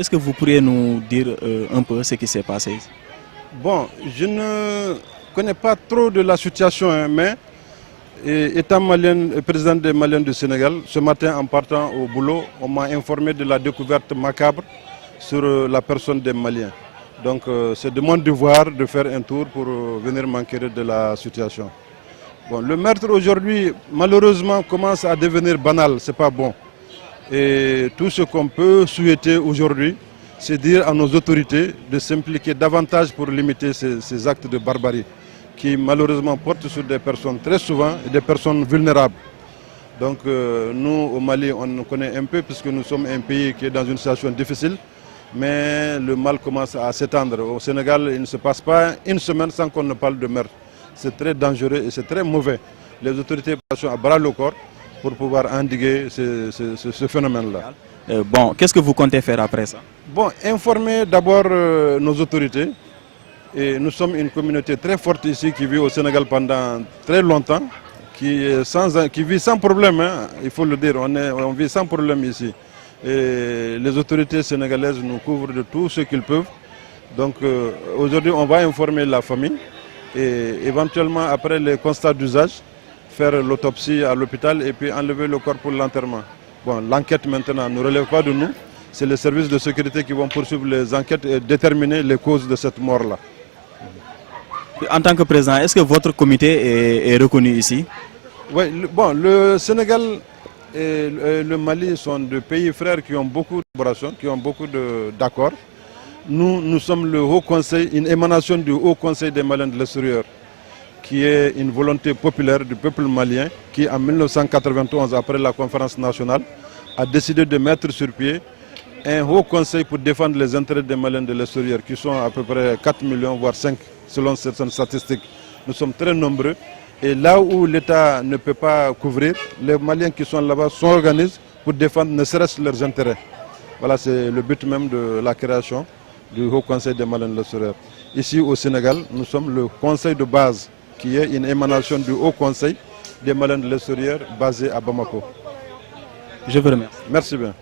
est-ce que vous pourriez nous dire un peu ce qui s'est passé? Bon, je ne connais pas trop de la situation, hein, mais étant malien, président des Maliens du Sénégal, ce matin en partant au boulot, on m'a informé de la découverte macabre sur la personne des Maliens. Donc c'est de mon devoir de faire un tour pour venir m'enquérir de la situation. Bon, le meurtre aujourd'hui, malheureusement, commence à devenir banal, c'est pas bon. Et tout ce qu'on peut souhaiter aujourd'hui, c'est dire à nos autorités de s'impliquer davantage pour limiter ces actes de barbarie qui malheureusement portent sur des personnes très souvent et des personnes vulnérables. Donc nous au Mali on connaît un peu puisque nous sommes un pays qui est dans une situation difficile, mais le mal commence à s'étendre. Au Sénégal, il ne se passe pas une semaine sans qu'on ne parle de meurtre. C'est très dangereux et c'est très mauvais. Les autorités sont à bras le corps pour pouvoir endiguer ce phénomène-là. Bon, qu'est-ce que vous comptez faire après ça? Bon, informer d'abord nos autorités. Et nous sommes une communauté très forte ici qui vit au Sénégal pendant très longtemps, qui vit sans problème, hein, il faut le dire, on vit sans problème ici. Et les autorités sénégalaises nous couvrent de tout ce qu'ils peuvent. Donc aujourd'hui on va informer la famille et éventuellement après les constats d'usage, faire l'autopsie à l'hôpital et puis enlever le corps pour l'enterrement. Bon, l'enquête maintenant ne relève pas de nous, c'est les services de sécurité qui vont poursuivre les enquêtes et déterminer les causes de cette mort-là. En tant que président, est-ce que votre comité est reconnu ici? Oui, bon, le Sénégal et le Mali sont deux pays frères qui ont beaucoup de collaboration, qui ont beaucoup d'accords. Nous sommes le Haut Conseil, une émanation du Haut Conseil des Maliens de l'extérieur, qui est une volonté populaire du peuple malien qui, en 1991, après la conférence nationale, a décidé de mettre sur pied un Haut Conseil pour défendre les intérêts des Maliens de l'extérieur, qui sont à peu près 4 millions, voire 5, selon certaines statistiques. Nous sommes très nombreux. Et là où l'État ne peut pas couvrir, les Maliens qui sont là-bas s'organisent pour défendre ne serait-ce leurs intérêts. Voilà, c'est le but même de la création du Haut Conseil des Maliens de l'extérieur. Ici au Sénégal, nous sommes le conseil de base, qui est une émanation du Haut Conseil des Maliens de l'extérieur basé à Bamako. Je vous remercie. Merci bien.